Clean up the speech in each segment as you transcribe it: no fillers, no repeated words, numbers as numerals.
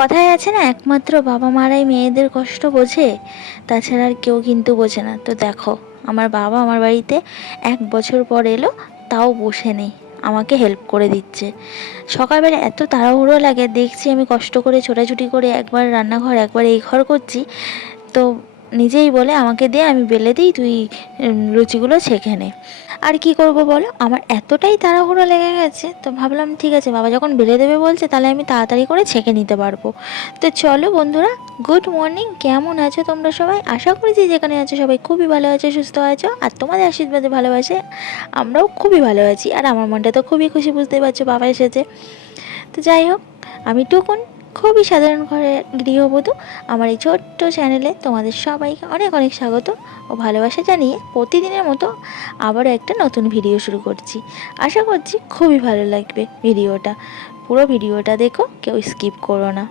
কথায় আছে না, একমাত্র বাবা মারাই মেয়েদের কষ্ট বোঝে, তাছাড়া আর কেউ কিন্তু বোঝে না। তো দেখো, আমার বাবা আমার বাড়িতে 1 বছর পর এলো, তাও বসে নেই, আমাকে হেল্প করে দিচ্ছে। সকালবেলা এত তাড়াহুড়ো লাগে, দেখছি আমি কষ্ট করে ছোটাছুটি করে একবার রান্নাঘর একবার এই ঘর করছি, তো নিজেই বলে আমাকে দে, আমি বেলে দিই, তুই লুচিগুলো ছেঁকে নে। আর কি করব বলো, আমার এতটাই তাড়াহুড়ো লেগে গেছে, তো ভাবলাম ঠিক আছে, বাবা যখন বেলে দেবে বলছে, তাহলে আমি তাড়াতাড়ি করে ছেঁকে নিতে পারবো। তো চলো বন্ধুরা, গুড মর্নিং, কেমন আছো তোমরা সবাই? আশা করি যে যেখানে আছো সবাই খুবই ভালো আছো, সুস্থ আছো, আর তোমাদের আশীর্বাদে ভালোবাসে আমরাও খুবই ভালো আছি। আর আমার মনটা তো খুবই খুশি, বুঝতেই পারছো, বাবা এসেছে। তো যাই হোক, আমি টুকুন, খুবই সাধারণ ঘরের গৃহবধূ। আমার এই ছোট্ট চ্যানেলে তোমাদের সবাইকে অনেক অনেক স্বাগত ও ভালোবাসা জানিয়ে প্রতিদিনের মতো আবারও একটা নতুন ভিডিও শুরু করছি। আশা করছি খুবই ভালো লাগবে ভিডিওটা। পুরো ভিডিওটা দেখো, কেউ স্কিপ করো না।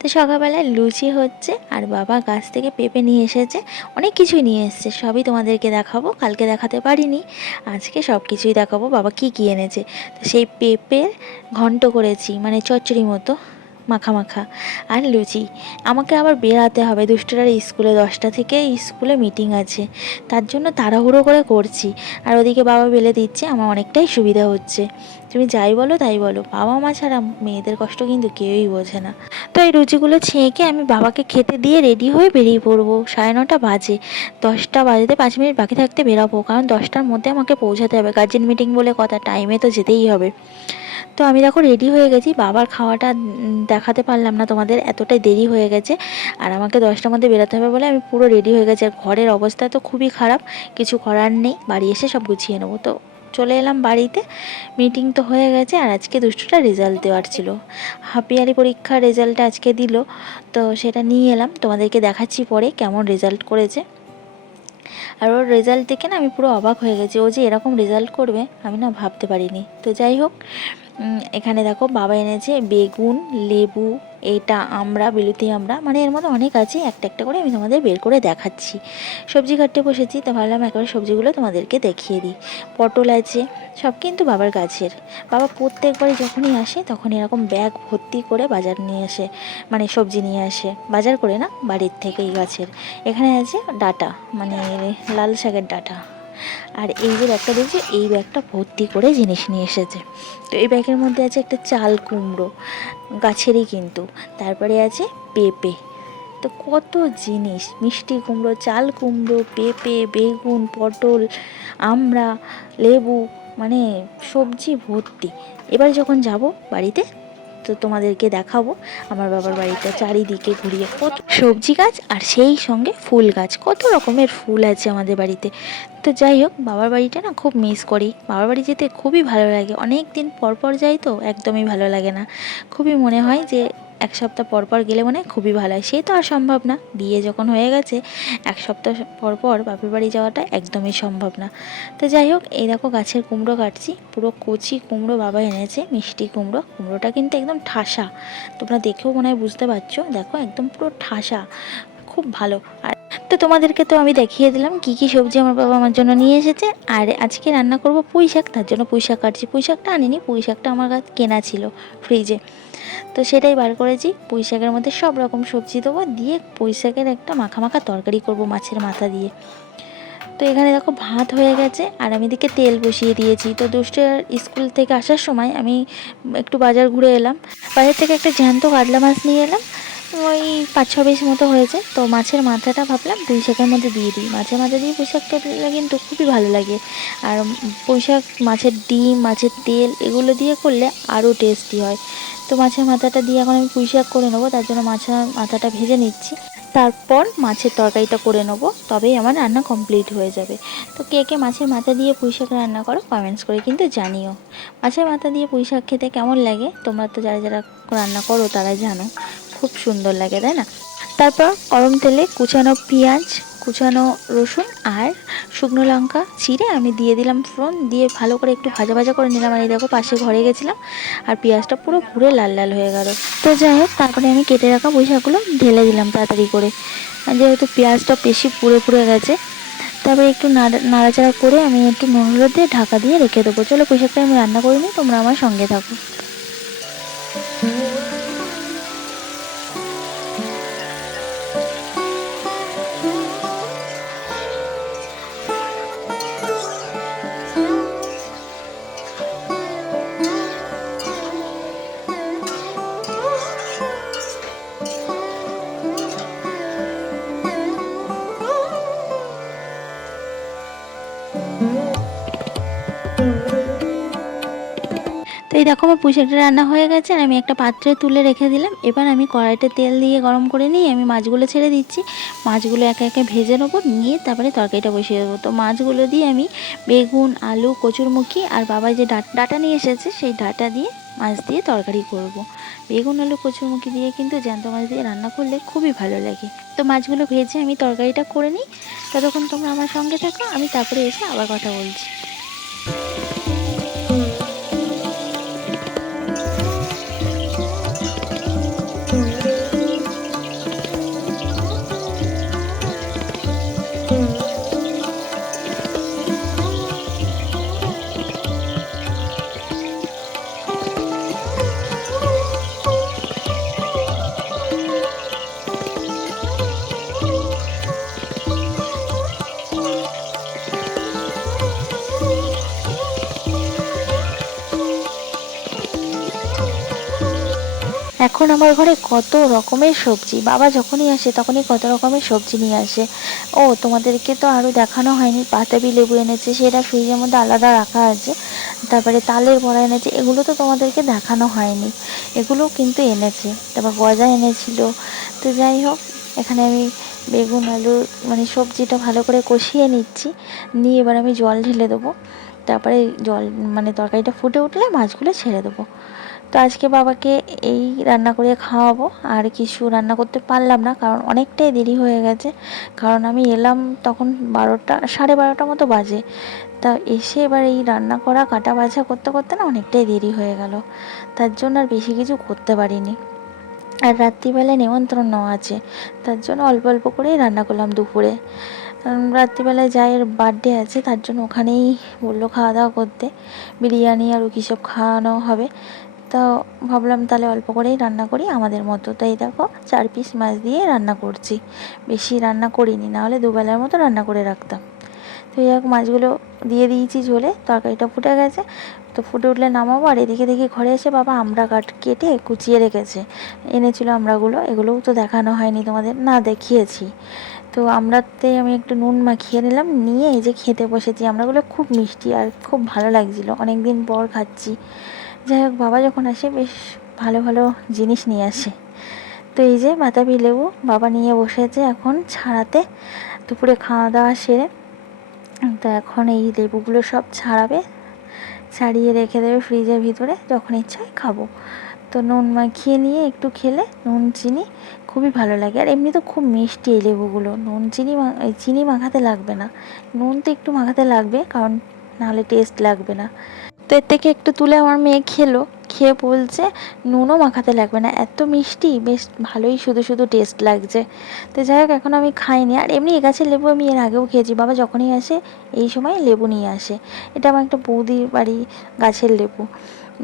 তো সকালবেলায় লুচি হচ্ছে, আর বাবা গাছ থেকে পেঁপে নিয়ে এসেছে, অনেক কিছুই নিয়ে এসেছে, সবই তোমাদেরকে দেখাবো। কালকে দেখাতে পারিনি, আজকে সব কিছুই দেখাবো বাবা কী কী এনেছে। তো সেই পেঁপের ঘন্ট করেছি, মানে চচ্চড়ি মতো মাখা মাখা, আর লুচি। আমাকে আবার বেরাতে হবে, দুষ্টটার স্কুলে 10টা থেকে স্কুলে মিটিং আছে, তার জন্য তাড়াহুড়ো করে করছি। আর ওদিকে বাবা বেলে দিচ্ছে, আমার অনেকটাই সুবিধা হচ্ছে। তুমি যাই বলো তাই বলো, বাবা মা ছাড়া মেয়েদের কষ্ট কিন্তু কেউই বোঝে না। তো এই লুচিগুলো ছেঁকে আমি বাবাকে খেতে দিয়ে রেডি হয়ে বেরিয়ে পড়বো। 9:30 বাজে, 10টা বাজতে 5 মিনিট বাকি থাকতে বেরাবো, কারণ 10টার মধ্যে আমাকে পৌঁছাতে হবে, গার্জেন মিটিং বলে কথা, টাইমে তো যেতেই হবে। তো আমি দেখো রেডি হয়ে গেছি, বাবার খাওয়াটা দেখাতে পারলাম না তোমাদের, এতটাই দেরি হয়ে গেছে। আর আমাকে 10টার মধ্যে বেরোতে হবে বলে আমি পুরো রেডি হয়ে গেছি। আর ঘরের অবস্থা তো খুবই খারাপ, কিছু করার নেই, বাড়ি এসে সব গুছিয়ে নেবো। তো চলে এলাম বাড়িতে, মিটিং তো হয়ে গেছে, আর আজকে দুষ্টুটা রেজাল্ট দেওয়ার ছিল, হাফ ইয়ারলি পরীক্ষার রেজাল্টটা আজকে দিল। তো সেটা নিয়ে এলাম, তোমাদেরকে দেখাচ্ছি পরে কেমন রেজাল্ট করেছে। আর ওর রেজাল্ট দেখে না আমি পুরো অবাক হয়ে গেছি, ও যে এরকম রেজাল্ট করবে আমি না ভাবতে পারিনি। তো যাই হোক, এখানে দেখো বাবা এনেছে বেগুন, লেবু, এটা আমরা বিলুতি আমরা, মানে এর মধ্যে অনেক আছে, একটা একটা করে আমি তোমাদের বের করে দেখাচ্ছি। সবজি কাটতে বসেছি, তো ভাবলাম একবার সবজিগুলো তোমাদেরকে দেখিয়ে দিই। পটল আছে, সব কিন্তু বাবার গাছের। বাবা প্রত্যেকবারই যখনই আসে তখন এরকম ব্যাগ ভর্তি করে বাজার নিয়ে আসে, মানে সবজি নিয়ে আসে, বাজার করে না, বাড়ির থেকেই গাছের। এখানে আছে ডাঁটা, মানে লাল শাকের ডাঁটা। আর এই যে ব্যাগটা দেখছি, এই ব্যাগটা ভর্তি করে জিনিস নিয়ে এসেছে। তো এই ব্যাগের মধ্যে আছে একটা চাল কুমড়ো, গাছেরই কিন্তু, তারপরে আছে পেঁপে। তো কত জিনিস, মিষ্টি কুমড়ো, চাল কুমড়ো, পেঁপে, বেগুন, পটল, আমড়া, লেবু, মানে সবজি ভর্তি। এবার যখন যাব বাড়িতে, তো তোমাদেরকে দেখাবো আমার বাবার বাড়িটা চারিদিকে ঘুরিয়ে, কত সবজি গাছ আর সেই সঙ্গে ফুল গাছ, কত রকমের ফুল আছে আমাদের বাড়িতে। তো যাই হোক, বাবার বাড়িটা না খুব মিস করি, বাবার বাড়ি যেতে খুবই ভালো লাগে। অনেক দিন পর পর যাই তো একদমই ভালো লাগে না, খুবই মনে হয় যে 1 সপ্তাহ পর পর গেলে মনে হয় খুবই ভালো হয়। সে তো আর সম্ভব না, বিয়ে যখন হয়ে গেছে 1 সপ্তাহ পর পর বাপের বাড়ি যাওয়াটা একদমই সম্ভব না। তো যাই হোক, এই দেখো গাছের কুমড়ো কাটছি, পুরো কচি কুমড়ো বাবা এনেছে, মিষ্টি কুমড়ো। কুমড়োটা কিন্তু একদম ঠাসা, তোমরা দেখেও মনে হয় বুঝতে পারছো, দেখো একদম পুরো ঠাসা, খুব ভালো। আর তো তোমাদেরকে তো আমি দেখিয়ে দিলাম কি কি সবজি আমার বাবা আমার জন্য নিয়ে এসেছে। আর আজকে রান্না করব পুঁই শাক, তার জন্য পুঁই শাক কাটছি। পুঁই শাকটা আনিনি, পুঁই শাকটা আমার কাছে কেনা ছিল ফ্রিজে, তো সেটাই বার করেছি। পুঁই শাকের মধ্যে সব রকম সবজি দেবো, দিয়ে পুঁই শাকের একটা মাখা মাখা তরকারি করব মাছের মাথা দিয়ে। তো এখানে দেখো ভাত হয়ে গেছে, আর আমি এদিকে তেল বসিয়ে দিয়েছি। তো দুষ্টের স্কুল থেকে আসার সময় আমি একটু বাজার ঘুরে এলাম, বাজার থেকে একটা জ্যান্ত কাতলা মাছ নিয়ে এলাম, ওই 5-6 পিস মতো হয়েছে। তো মাছের মাথাটা ভাবলাম পুঁই শাকের মধ্যে দিয়ে দিই, মাছের মাথা দিয়ে পুঁই শাকটা দিলে কিন্তু খুবই ভালো লাগে। আর পুঁই শাক, মাছের ডিম, মাছের তেল, এগুলো দিয়ে করলে আরও টেস্টি হয়। তো মাছের মাথাটা দিয়ে এখন আমি পুঁই শাক করে নেবো, তার জন্য মাছের মাথাটা ভেজে নিচ্ছি, তারপর মাছের তরকারিটা করে নেবো, তবেই আমার রান্না কমপ্লিট হয়ে যাবে। তো কে কে মাছের মাথা দিয়ে পুঁই শাক রান্না করো কমেন্টস করে কিন্তু জানিও। মাছের মাথা দিয়ে পুঁই শাক খেতে কেমন লাগে, তোমরা তো যারা যারা রান্না করো তারা জানো, খুব সুন্দর লাগে, তাই না? তারপর গরম তেলে কুচানো পেঁয়াজ, কুচানো রসুন আর শুকনো লঙ্কা চিড়ে আমি দিয়ে দিলাম ফোড়ন, দিয়ে ভালো করে একটু ভাজা ভাজা করে নিলাম। আর এই দেখো পাশে ঘরে গেছিলাম, আর পেঁয়াজটা পুরো পুড়ে লাল লাল হয়ে গেল। তো যাই হোক, তারপরে আমি কেটে রাখা পুঁই শাকগুলো ঢেলে দিলাম তাড়াতাড়ি করে, আর যেহেতু পেঁয়াজটা বেশি পুড়ে পুড়ে গেছে। তারপরে একটু নাড়াচাড়া করে আমি একটু নুন হলুদ দিয়ে ঢাকা দিয়ে রেখে দেবো। চলো পুঁই শাকটা আমি রান্না করে নিই, তোমরা আমার সঙ্গে থাকো। দেখো আমার পুঁই শাকটা রান্না হয়ে গেছে আর আমি একটা পাত্রে তুলে রেখে দিলাম। এবার আমি কড়াইতে তেল দিয়ে গরম করে নিয়ে আমি মাছগুলো ছেড়ে দিচ্ছি। মাছগুলো একে একে ভেজে নেবো, নিয়ে তারপরে তরকারিটা বসিয়ে দেবো। তো মাছগুলো দিয়ে আমি বেগুন, আলু, কচুরমুখী আর বাবা যে ডাঁটা নিয়ে এসেছে সেই ডাঁটা দিয়ে মাছ দিয়ে তরকারি করব। বেগুন, আলু, কচুরমুখী দিয়ে কিন্তু জ্যান্ত মাছ দিয়ে রান্না করলে খুবই ভালো লাগে। তো মাছগুলো ভেজে আমি তরকারিটা করে নিই, ততক্ষণ তোমরা আমার সঙ্গে থাকো, আমি তারপরে এসে আবার কথা বলছি। এখন আমার ঘরে কত রকমের সবজি, বাবা যখনই আসে তখনই কত রকমের সবজি নিয়ে আসে। ও তোমাদেরকে তো আরও দেখানো হয়নি, পাতাবি লেবু এনেছে, সেটা ফ্রিজের মধ্যে আলাদা রাখা আছে। তারপরে তালের বড়া এনেছে, এগুলো তো তোমাদেরকে দেখানো হয়নি, এগুলোও কিন্তু এনেছে। তারপর গজা এনেছিল। তো যাই হোক, এখানে আমি বেগুন, আলু মানে সবজিটা ভালো করে কষিয়ে নিচ্ছি, নিয়ে এবার আমি জল ঢেলে দেবো। তারপরে জল মানে তরকারিটা ফুটে উঠলে মাছগুলো ছেড়ে দেবো। তো আজকে বাবাকে এই রান্না করে খাওয়াবো, আর কিছু রান্না করতে পারলাম না কারণ অনেকটাই দেরি হয়ে গেছে। কারণ আমি এলাম তখন 12টা, 12:30 মতো বাজে। তা এসে এবার এই রান্না করা কাটা বাছা করতে করতে না অনেকটাই দেরি হয়ে গেল, তার জন্য আর বেশি কিছু করতে পারিনি। আর রাত্রিবেলায় নেমন্ত্রণ আছে, তার জন্য অল্প অল্প করেই রান্না করলাম দুপুরে। রাত্রিবেলায় যায়ের বার্থডে আছে, তার জন্য ওখানেই বললো খাওয়া দাওয়া করতে, বিরিয়ানি আর কী সব খাওয়ানো হবে। তো ভাবলাম তাহলে অল্প করেই রান্না করি আমাদের মতো। তাই দেখো 4 পিস মাছ দিয়ে রান্না করছি, বেশি রান্না করিনি, নাহলে দুবেলার মতো রান্না করে রাখতাম। তো এই মাছগুলো দিয়ে দিয়েছি ঝোলে, তরকারিটা ফুটে গেছে। তো ফুটে উঠলে নামাবো। আর এদিকে দেখি ঘরে এসে বাবা আমরা কেটে কুচিয়ে রেখেছে, এনেছিল আমড়াগুলো, এগুলোও তো দেখানো হয়নি তোমাদের, না দেখিয়েছি। তো আমড়াতে আমি একটু নুন মাখিয়ে নিলাম, নিয়ে এই যে খেতে বসেছি। আমড়াগুলো খুব মিষ্টি আর খুব ভালো লাগছিলো, অনেক দিন পর খাচ্ছি। যাই হোক, বাবা যখন আসে বেশ ভালো ভালো জিনিস নিয়ে আসে। তো এই যে বাতাবি লেবু বাবা নিয়ে বসেছে এখন ছাড়াতে, দুপুরে খাওয়া দাওয়া সেরে। তো এখন এই লেবুগুলো সব ছাড়াবে, ছাড়িয়ে রেখে দেবে ফ্রিজের ভিতরে, যখন ইচ্ছা হয় খাবো। তো নুন মাখিয়ে নিয়ে একটু খেলে নুন চিনি খুবই ভালো লাগে। আর এমনি তো খুব মিষ্টি এই লেবুগুলো, নুন চিনি মাখাতে লাগবে না, নুন তো একটু মাখাতে লাগবে, কারণ নাহলে টেস্ট লাগবে না। তো এর থেকে একটু তুলে আমার মেয়ে খেলো, খেয়ে বলছে নুনও মাখাতে লাগবে না, এত মিষ্টি, বেশ ভালোই শুধু শুধু টেস্ট লাগছে। তো যাই হোক, এখন আমি খাইনি। আর এমনি এ গাছের লেবু আমি এর আগেও খেয়েছি, বাবা যখনই আসে এই সময় লেবু নিয়ে আসে। এটা আমার একটা বৌদির বাড়ি গাছের লেবু,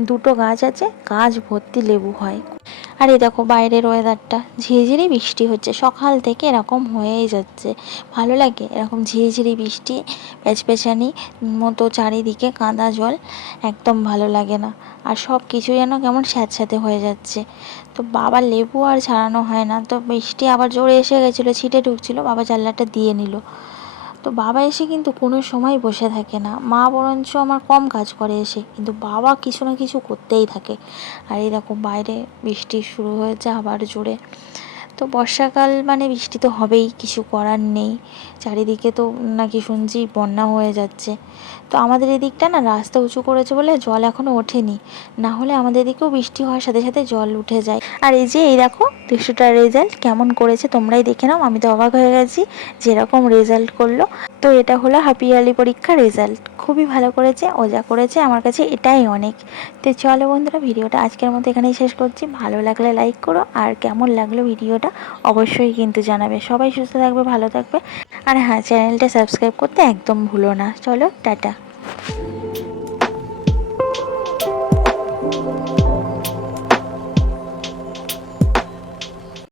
2টো গাছ আছে, গাছ ভর্তি লেবু হয়। আর এই দেখো বাইরের ওয়েদারটা, ঝিরিঝিরি বৃষ্টি হচ্ছে সকাল থেকে, এরকম হয়েই যাচ্ছে। ভালো লাগে এরকম ঝিরিঝিরি বৃষ্টি, প্যাচপ্যাচানি মতো চারিদিকে কাদা জল, একদম ভালো লাগে না। আর সব কিছু যেন কেমন স্যাঁতস্যাঁতে হয়ে যাচ্ছে। তো বাবা লেবু আর ছাড়ানো হয় না, তো বৃষ্টি আবার জোরে এসে গেছিলো, ছিটে ঢুকছিলো, বাবা জানলাটা দিয়ে নিল। তো বাবা এসে কিন্তু কোনো সময় বসে থাকে না, মা বরঞ্চ আমার কম কাজ করে এসে, কিন্তু বাবা কিছু না কিছু করতেই থাকে। আর এই দেখো বাইরে বৃষ্টি শুরু হয়েছে আবার জোরে। তো বর্ষাকাল মানে বৃষ্টি তো হবেই, কিছু করার নেই। চারিদিকে তো নাকি শুনছি বন্যা হয়ে যাচ্ছে। তো আমাদের এদিকটা না রাস্তা উঁচু করেছে বলে জল এখনও ওঠেনি, না হলে আমাদের এদিকেও বৃষ্টি হওয়ার সাথে সাথে জল উঠে যায়। আর এই যে এই দেখো 200টার রেজাল্ট কেমন করেছে তোমরাই দেখে নাও, আমি তো অবাক হয়ে গেছি যেরকম রেজাল্ট করলো। তো এটা হলো হাফ ইয়ারলি পরীক্ষার রেজাল্ট, খুবই ভালো করেছে, ও যা করেছে আমার কাছে এটাই অনেক। তো চলো বন্ধুরা, ভিডিওটা আজকের মতো এখানেই শেষ করছি। ভালো লাগলে লাইক করো, আর কেমন লাগলো ভিডিওটা অবশ্যই কিন্তু জানাবে। সবাই সুস্থ থাকবে, ভালো থাকবে, আর হ্যাঁ, চ্যানেলটা সাবস্ক্রাইব করতে একদম ভুলো না। চলো টাটা।